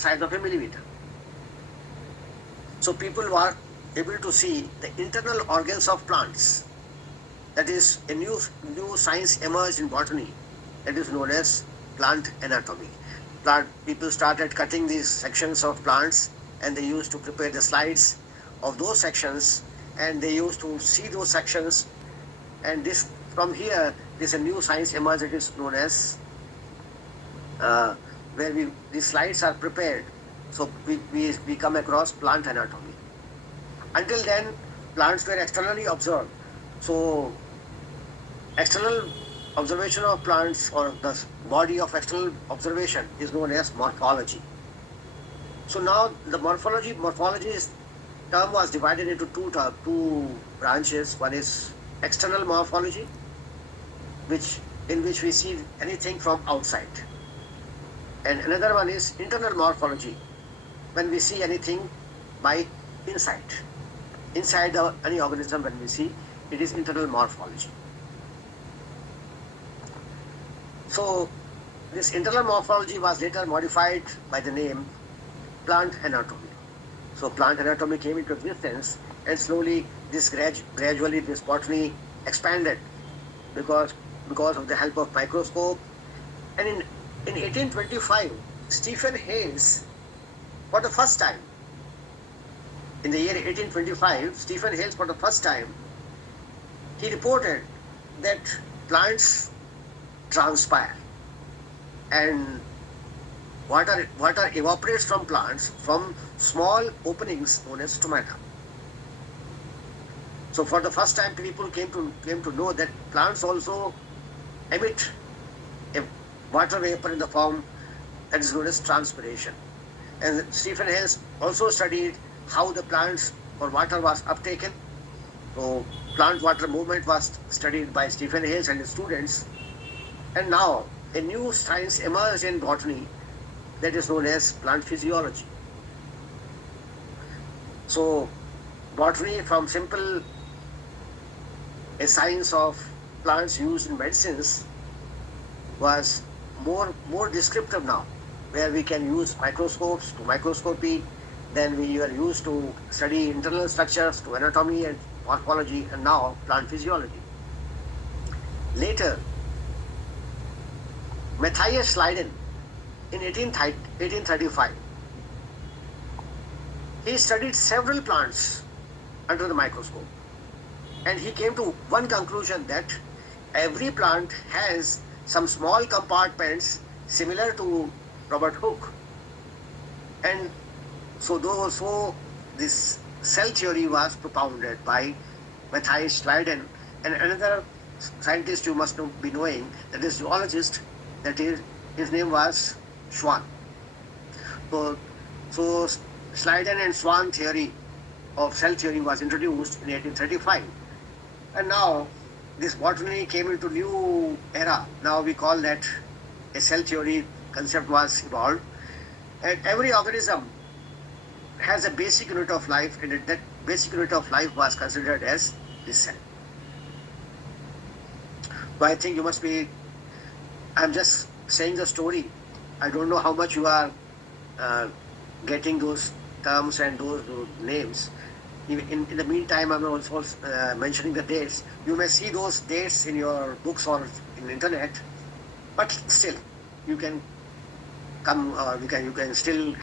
size of a millimeter. So people were able to see the internal organs of plants. That is, a new science emerged in botany that is known as plant anatomy. People started cutting these sections of plants, and they used to prepare the slides of those sections, and they used to see those sections, and this from here there's a new science emerged that is known as uh, where these slides are prepared. So we come across plant anatomy. Until then, plants were externally observed. So external observation of plants, or the body of external observation, is known as morphology. So now the morphology term was divided into two branches. One is external morphology, in which we see anything from outside, and another one is internal morphology, when we see anything by inside any organism. When we see, it is internal morphology. So this internal morphology was later modified by the name plant anatomy. So plant anatomy came into existence, and slowly gradually this botany expanded because of the help of microscope. And in 1825, Stephen Hales, for the first time, in the year 1825, Stephen Hales, for the first time, he reported that plants transpire, and water evaporates from plants from small openings known as stomata. So for the first time, people came to know that plants also emit a water vapor in the form that is known as transpiration. And Stephen Hales also studied how the plants or water was uptaken. So plant water movement was studied by Stephen Hales and his students. And now a new science emerged in botany that is known as plant physiology. So botany, from simple a science of plants used in medicines, was more descriptive now, where we can use microscopes to microscopy. Then we are used to study internal structures, to anatomy and morphology, and now plant physiology. Later, Matthias Leiden, in 1835, he studied several plants under the microscope, and he came to one conclusion, that every plant has some small compartments similar to Robert Hooke. And so this cell theory was propounded by Matthias Leiden, and another scientist you must be knowing, that is zoologist, his name was Schwann. So Leiden and Schwann theory of cell theory was introduced in 1835, and now this botany came into new era. Now we call that a cell theory concept was evolved, and every organism has a basic unit of life, and that basic unit of life was considered as this cell. So I think you must be, I'm just saying the story. I don't know how much you are getting those terms and those names. In the meantime, I'm also mentioning the dates. You may see those dates in your books or in the internet, but still, you can come, you can still